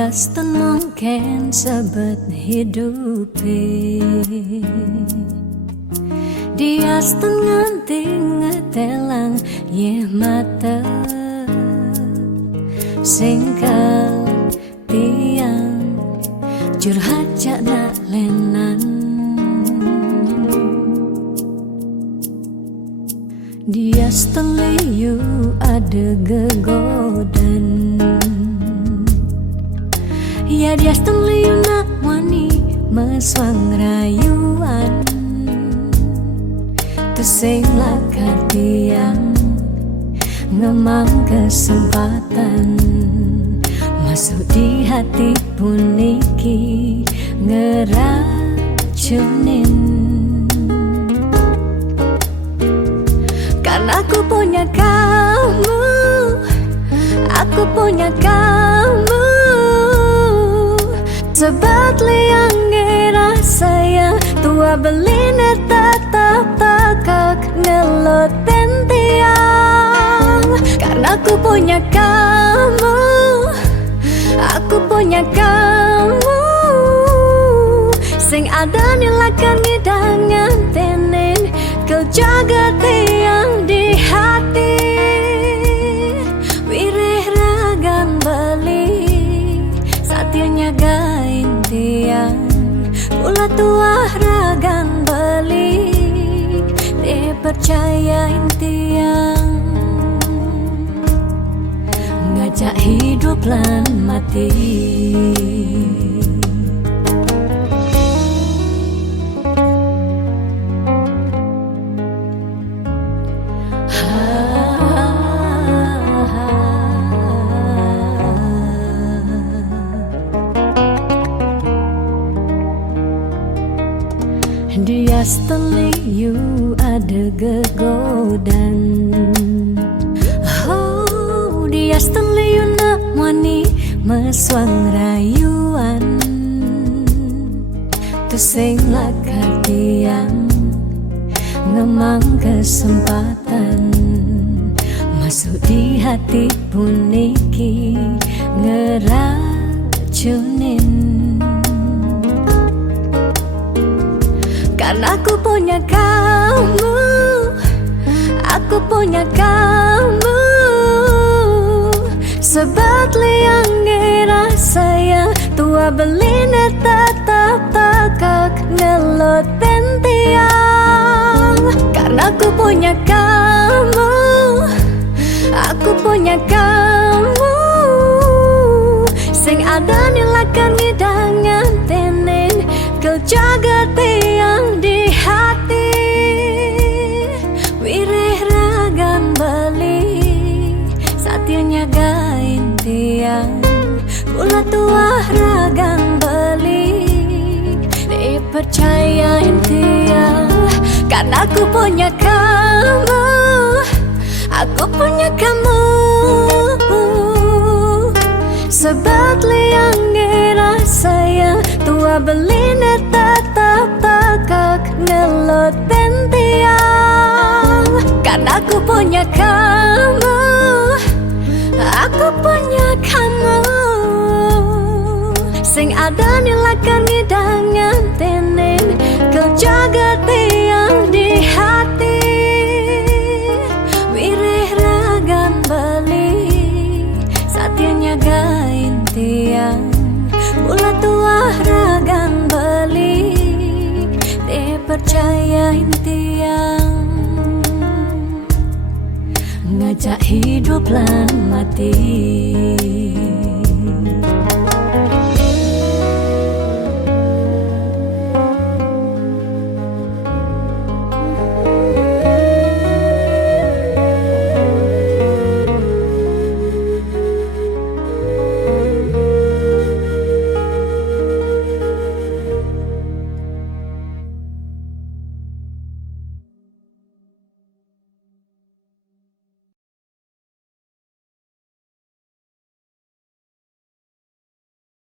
Diastan mungkin sebet hidupi, diastan nganti ngetelang ye mata singkal tiang curhat jak nak lenan. Diastan liu ada gegodan, ya diastan liu nak wani meswang rayuan. Tesing lakar tiang ngemang kesempatan masuk di hati puniki ngeracunin. Karena aku punya kamu, aku punya kamu, sebab liang ngerasa yang tua belina tetap takak ngeloten tiang. Karena aku punya kamu, aku punya kamu, sing ada nilakan ngidangan tenen kau jaga tiang di hati. Wireh ragang beli satianya gain tiang, pula tua ragang beli dipercayain tiang. Ngajak hidup lan mati, diastan liu ada gegodan. Oh, diastan liu nak wani meswang rayuan. Tesing lakar tiang ngemang kesempatan masuk di hati puniki ngeracunin. Karena aku punya kamu, aku punya kamu, sebab liang ngerasa yang tua belina tetap takak ngeloten tiang. Karena aku punya kamu, aku punya kamu, sing ada nilakan ngidangan tenen kau jaga tiang di hati. Wireh ragan beli satianya gain tiang, pula tua ragan beli dipercayain tiang. Karena aku punya kamu, aku punya kamu, sebab liang ngerasa yang tua belina tetap takak ngeloten tiang. Karena aku punya kamu, aku punya kamu, sing ada nilakan ngidangan tenen kau jaga tiang di hati. Wireh ragan beli satianya gain tiang, pula tua ragang beli dipercayain tiang. Ngajak hidup lan mati.